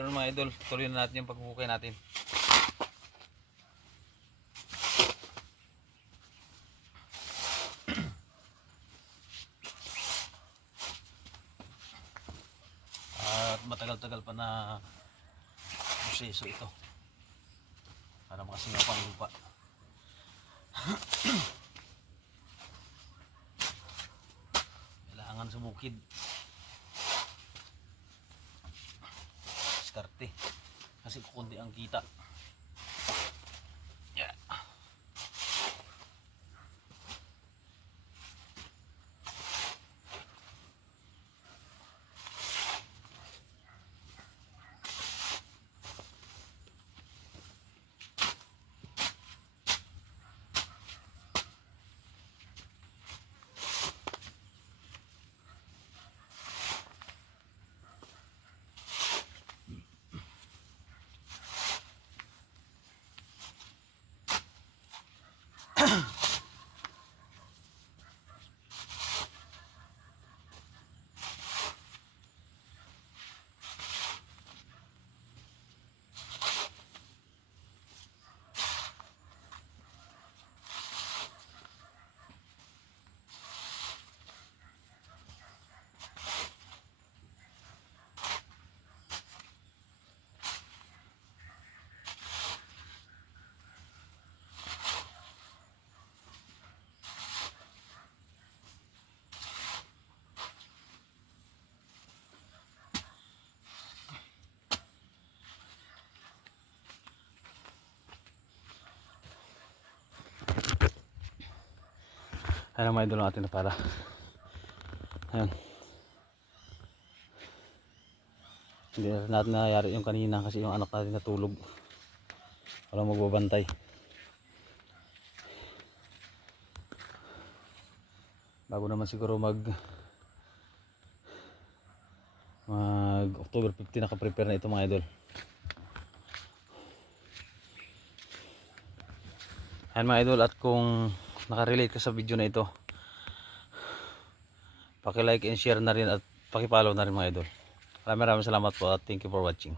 afternoon mga idol, tuloy na natin yung paghukay natin. At matagal-tagal pa na proseso ito para makasingaw pa ang lupa. Kailangan sa bukid diskarte kasi kukunti ang kita. Yeah. Ayan ang mga idol natin na para. Ayan. Hindi natin nangyayari yung kanina kasi yung anak natin natulog. Walang magbabantay. Bago naman siguro mag October 15 nakaprepare na ito mga idol. Ayan mga idol, at kung nakarelate ka sa video na ito, paki-like and share na rin at paki-follow na rin mga idol. Maraming salamat po at thank you for watching.